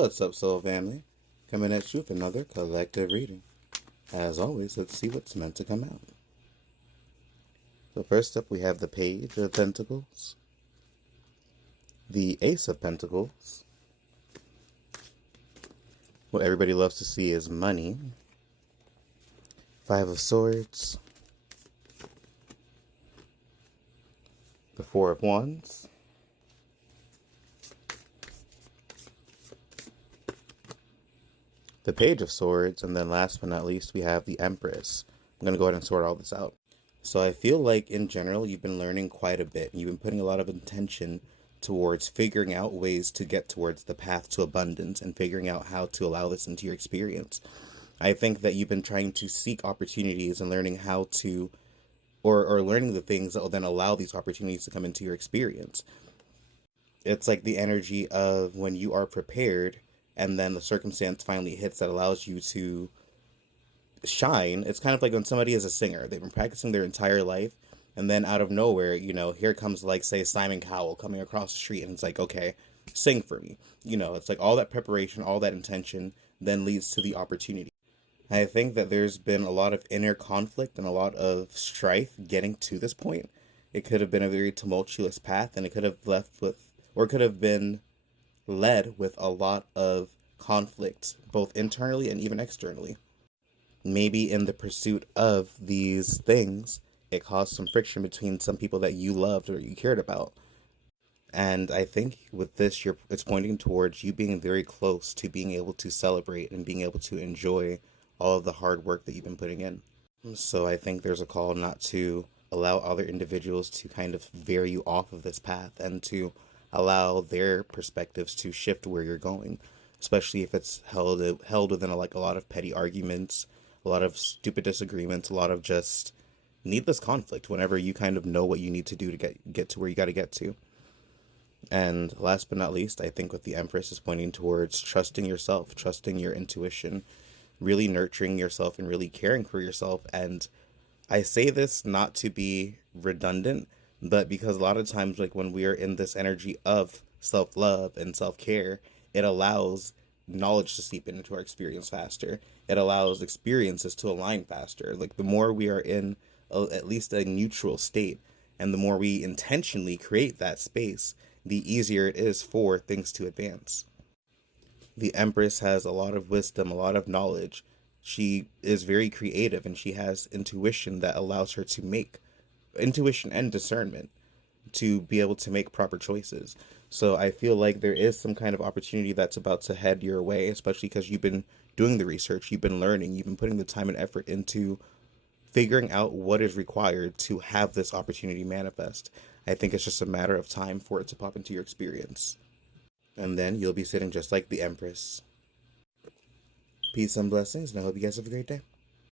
What's up, soul family? Coming at you with another collective reading. As always, let's see what's meant to come out. So first up, we have the Page of Pentacles, the Ace of Pentacles. What everybody loves to see is money. Five of Swords, the Four of Wands, the Page of Swords, and then last but not least, we have the Empress. I'm going to go ahead and sort all this out. So I feel like in general, you've been learning quite a bit. You've been putting a lot of intention towards figuring out ways to get towards the path to abundance and figuring out how to allow this into your experience. I think that you've been trying to seek opportunities and learning how to, or learning the things that will then allow these opportunities to come into your experience. It's like the energy of when you are prepared and then the circumstance finally hits that allows you to shine. It's kind of like when somebody is a singer. They've been practicing their entire life, and then out of nowhere, here comes, like, say, Simon Cowell coming across the street, and it's like, okay, sing for me. It's like all that preparation, all that intention then leads to the opportunity. I think that there's been a lot of inner conflict and a lot of strife getting to this point. It could have been a very tumultuous path, and it could have could have been led with a lot of conflict, both internally and even externally. Maybe in the pursuit of these things, it caused some friction between some people that you loved or you cared about. And I think with this, it's pointing towards you being very close to being able to celebrate and being able to enjoy all of the hard work that you've been putting in. So I think there's a call not to allow other individuals to kind of veer you off of this path and to allow their perspectives to shift where you're going, especially if it's held within a lot of petty arguments, a lot of stupid disagreements, a lot of just needless conflict whenever you kind of know what you need to do to get to where you got to get to. And last but not least, I think what the Empress is pointing towards trusting yourself, trusting your intuition, really nurturing yourself and really caring for yourself. And I say this not to be redundant, but because a lot of times, like, when we are in this energy of self-love and self-care, it allows knowledge to seep into our experience faster. It allows experiences to align faster. Like, the more we are in at least a neutral state, and the more we intentionally create that space, the easier it is for things to advance. The Empress has a lot of wisdom, a lot of knowledge. She is very creative, and she has intuition that allows her to make intuition and discernment to be able to make proper choices. So I feel like there is some kind of opportunity that's about to head your way, especially because you've been doing the research, you've been learning, you've been putting the time and effort into figuring out what is required to have this opportunity manifest. I think it's just a matter of time for it to pop into your experience. And then you'll be sitting just like the Empress. Peace and blessings, and I hope you guys have a great day.